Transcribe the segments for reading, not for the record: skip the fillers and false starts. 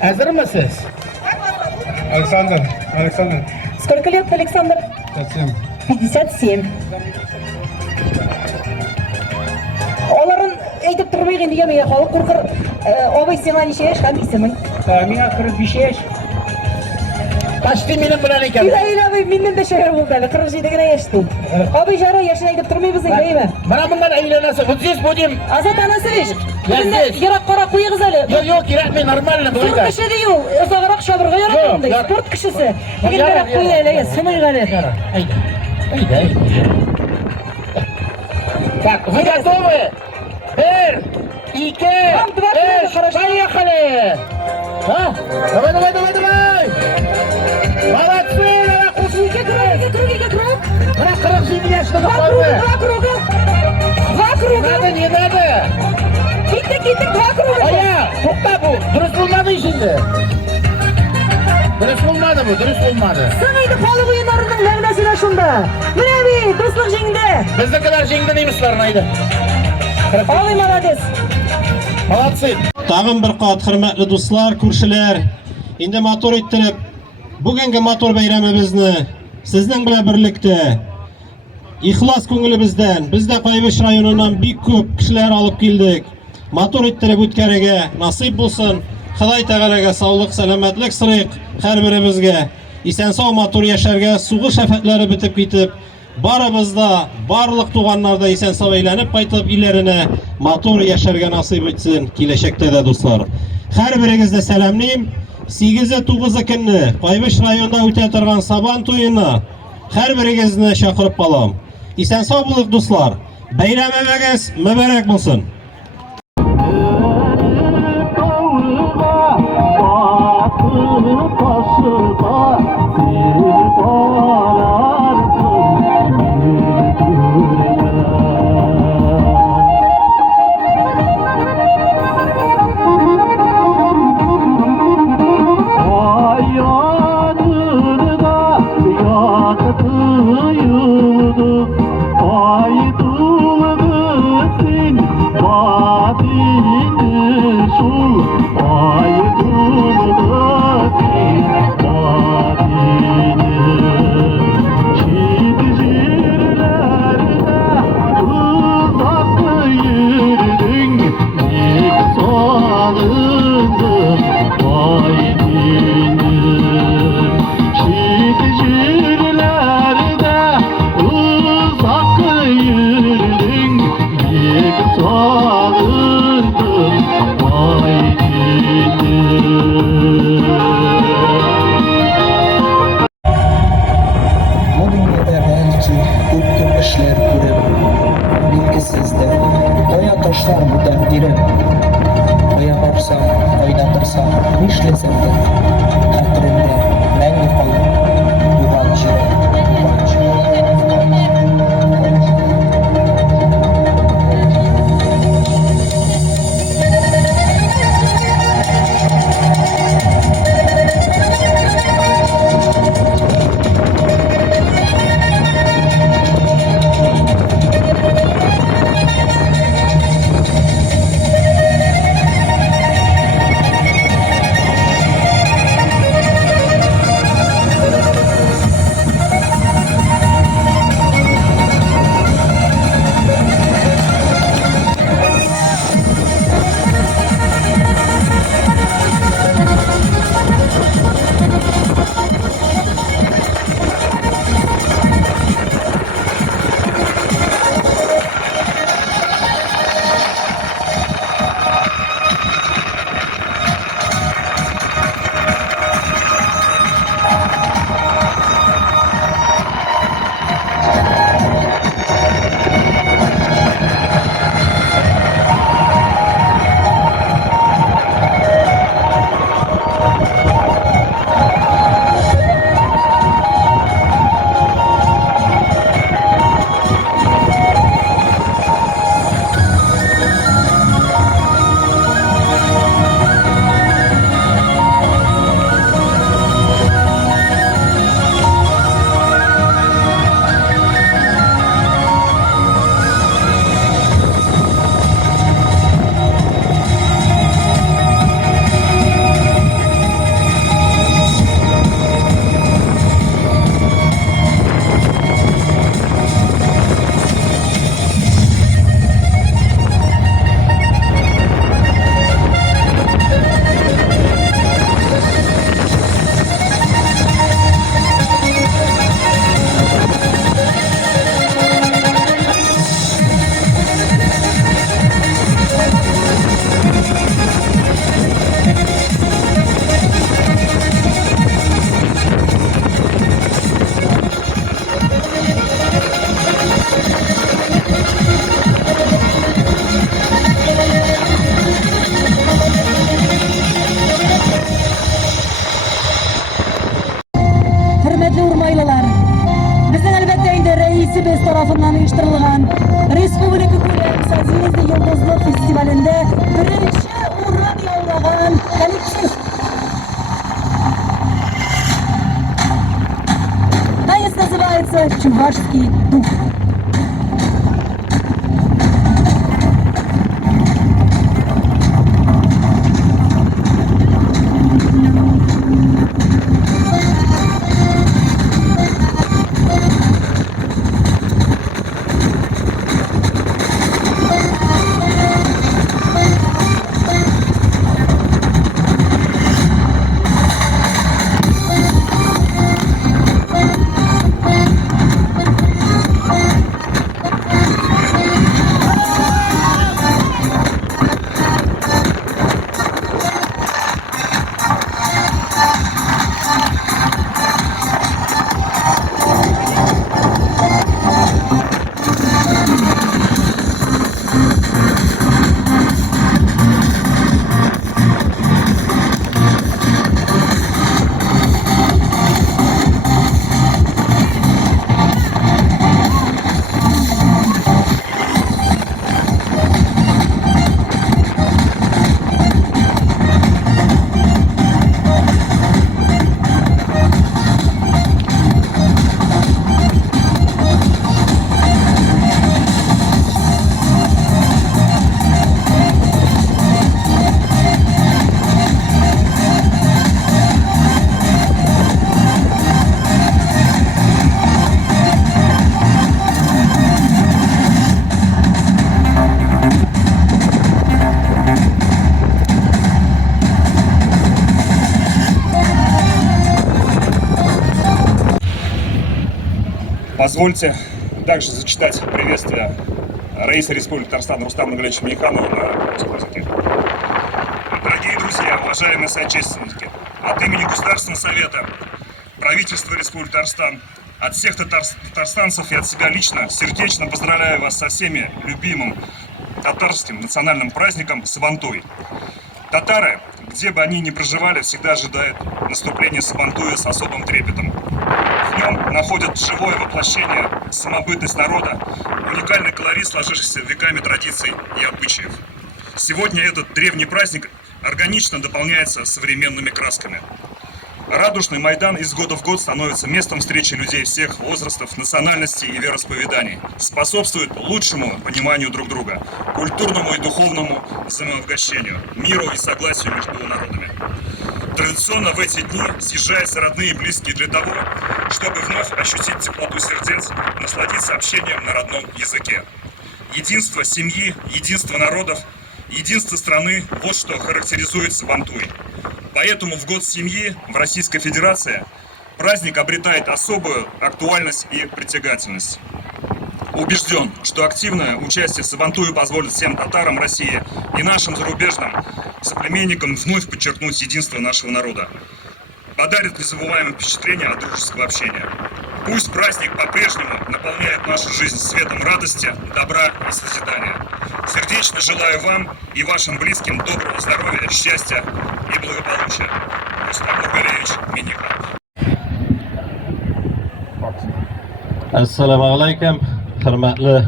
Hazır mısınız? Александр. Сколько лет, Александр? 57. Оларын әйтеп тормый инде яме халык куркыр. Абый сиңа ничә яшь һәм исеме? Миңа 45 yaş. Kaçtı benim bilen eken? Илә абый миннән дә шәһәр булды әле 47 генә яшьти. Абый жара яшен әйтеп тормыйбыз инде әйме? Bana bundan evlenirse, bu здесь будем. Азат анасы беш. Я здесь. Ярак кара куйыгыз әле. Yok kirak нормально Спорт böyle. кеше ди ул. Озаграк шабырга яраткандай. Yok, Спорт кешесе. Егердә куй әле, сымыйга әле. Haydi. Так, вы готовы? 1, 2, 3, поехали! А? Давай! Молодцы! Бırak 47 yaşında kaldı. Два круга. Не надо. Gittik, два круга. Aya, topla bu. Dürüst olmadı şimdi. Dürüst olmadı. Sığıydı palı oyunlarının mevnesi de şunda. Münevi, dostluk jingde. Bizde kadar jingde neymişler neydi? Ağabey молодец. Молодцы. Tağın bir qat hürmetli dostlar, kurşiler. Indi motor ettirip, bugünkü motor bayramimizni sizden bilen birlikte ihlas ko'nglimizdan bizde Qayvish rayonidan büyük köp kişiler alıp geldik. Motor ettirip o'tkariga nasip bo'lsin. Xudoy taolaga sog'lik, salomatlik siriq har birimizga. Esen-sog' motor yasharga sug'i shafatlari bitib ketib, barımızda, barliq tuğanlarda esen-sog' aylanib qaytib illerine motor yasharga nasip etsin kelajekda da dostlar. Har biringizni salamlayım. 8-9 kunni Qayvish rayonida o'tib turgan Saban to'yini har biringizni chaqirib qolam. Esen-sog' bo'ling do'stlar. Bayramingiz muborak bo'lsin. Ay tulgısın тәкъдирем. Кая барсам, кайда торсам, нишләсәм дә, хәтеремдә мәңге калыр. Туган җирем, туган җирем, туган Рәисебез тарафыннан оештырылган Республика күләм Созвездие Йолдызлык фестивалендә беренче урын яулаган коллектив. Танец называется «Чувашский дух». Позвольте также зачитать приветствие Раисы Республики Татарстан Рустама Нургалевича Минниханова на русском языке. Дорогие друзья, уважаемые соотечественники, от имени Государственного совета, правительства Республики Татарстан, от всех татарстанцев и от себя лично сердечно поздравляю вас со всеми любимым татарским национальным праздником Сабантуй. Татары, где бы они ни проживали, всегда ожидают наступления Сабантуя с особым трепетом. В нем находят живое воплощение, самобытность народа, уникальный колорит сложившихся веками традиций и обычаев. Сегодня этот древний праздник органично дополняется современными красками. Радужный Майдан из года в год становится местом встречи людей всех возрастов, национальностей и вероисповеданий, способствует лучшему пониманию друг друга, культурному и духовному взаимообогащению, миру и согласию между народами. Традиционно в эти дни съезжаются родные и близкие для того, чтобы вновь ощутить теплоту сердец, насладиться общением на родном языке. Единство семьи, единство народов, единство страны – вот что характеризует Сабантуй. Поэтому в год семьи в Российской Федерации праздник обретает особую актуальность и притягательность. Убежден, что активное участие в Сабантуе позволит всем татарам России и нашим зарубежным соплеменникам вновь подчеркнуть единство нашего народа. Подарит незабываемое впечатление от дружеского общения. Пусть праздник по-прежнему наполняет нашу жизнь светом радости, добра и созидания. Сердечно желаю вам и вашим близким доброго здоровья, счастья и благополучия. Рустам Нургалиевич Миниханов. Assalamu alaykum, hurmatli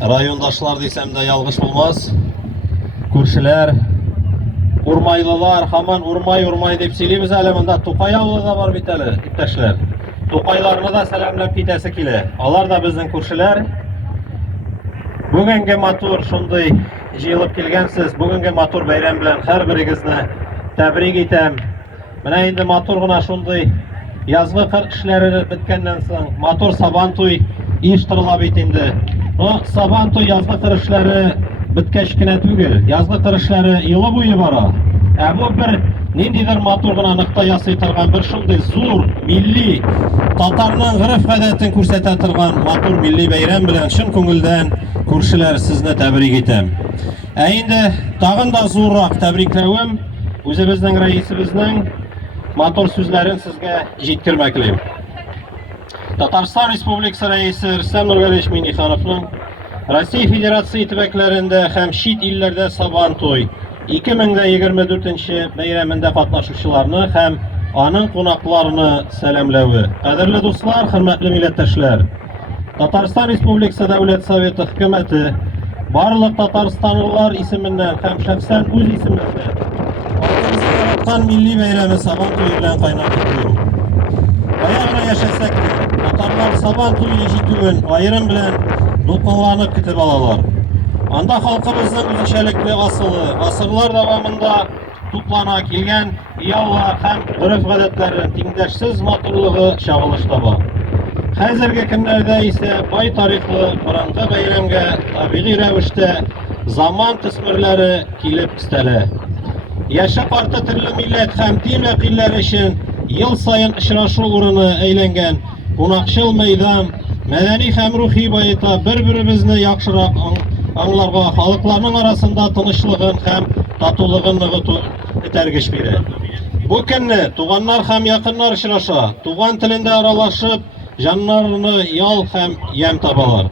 rayondaşlar desem de yalgış olmaz. Күршеләр, урмайлылар, һаман урмай дип сөйлибез әле монда. Тукай авылы да бар бит әле, иптәшләр. Тукайларны да сәламлап китәсе килә. Алар да безнең күршеләр. Бүгенге матур шундый җыелып килгәнсез. Бүгенге матур бәйрәм белән һәрберегезне тәбрик итәм. Менә инде матур гына шундый язгы кыр эшләре беткәннән соң матур Сабантуй оештырыла бит инде. Сабантуй язгы кыр эшләре беткәч кенә түгел. Язгы кыр эшләре елы буе бара. Бу бер ниндидер матур гына ныкта ясый торган бер шундый зур милли татарның гырыф-гадәтен күрсәтә торган матур милли бәйрәм белән чын күңелдән күршеләр сезне тәбрик итәм. Инде тагын да зуррак тәбрикләвем үзебезнең рәисебезнең матур сүзләрен сезгә җиткермәклим. Татарстан Республикасы рәисе Рустам Нургалиевич Минихановның Россия Федерация төбәкләрендә һәм чит илләрдә Сабантуй 2024 бәйрәмендә катнашучыларны һәм аның кунакларını сәламләве. Кадерле дуслар, хөрмәтле милләттәшләр, Татарстан Республикасы Дәүләт Советы Хөкүмәте барлык татарстанлылар исеменнән һәм шәхсән үз исемләреннән милли бәйрәме Сабантуй белән кайнап китү. Аягына яшәсәк, татарлар Сабантуй җитүен аерым белән дулкынланып көтеп алалар. Анда халкыбызның үзенчәлекле асылы, гасырлар дәвамында туплана килгән ялла һәм гырыф-гадәтләрен тиңдәшсез матурлыгы чагылыш таба. Хәзерге көннәрдә исә бай тарихлы борынгы бәйрәмгә табигый рәвештә заман төсмерләре килеп өстәлә. Яшы карты төрле милләт һәм дин вәкилләре өчен ел сайын очрашу урыны әйләнгән кунакчыл мәйдан мәдәни һәм рухи баета бер-беребезне яхшырак аңларга, халыкларның арасында тынычлыгын һәм татулыгын ныгыту этәргеч бирә. Бу көнне туганнар һәм якыннар очраша, туган телендә аралашып, җаннарны ял һәм ям табалар.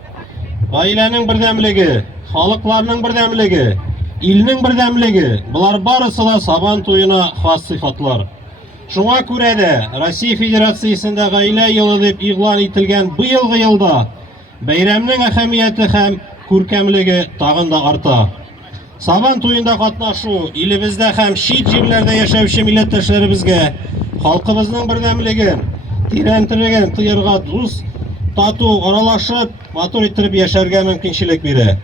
Гаиләнең бердәмлеге, халыкларның бердәмлеге, илнең бердәмлеге, булар барысы да Сабантуена хас сыйфатлар. Шуңа күрә дә Россия Федерациясендә гаилә елы дип игълан ителгән быелгы елда бәйрәмнең әһәмияте һәм күркәмлеге тагын да арта. Сабантуенда катнашу илебездә һәм чит җирләрдә яшәүче милләттәшләребезгә халкыбызның бердәмлеген, тирәнлеген тоярга, дус, тату, аралашып, матур иттереп яшәргә мөмкинчелек бирә.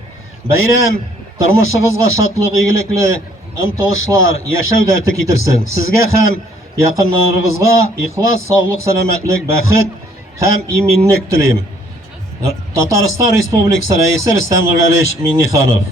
Бәйрәм тормышыгызга шатлык, игелекле ымтылышлар, яшәү дәрте китерсен. Сезгә һәм якыннарыгызга ихлас, саулык, сәламәтлек, бәхет һәм иминлек телим. Татарстан Республикасы рәисе Рустам Нургалиевич Миниханов.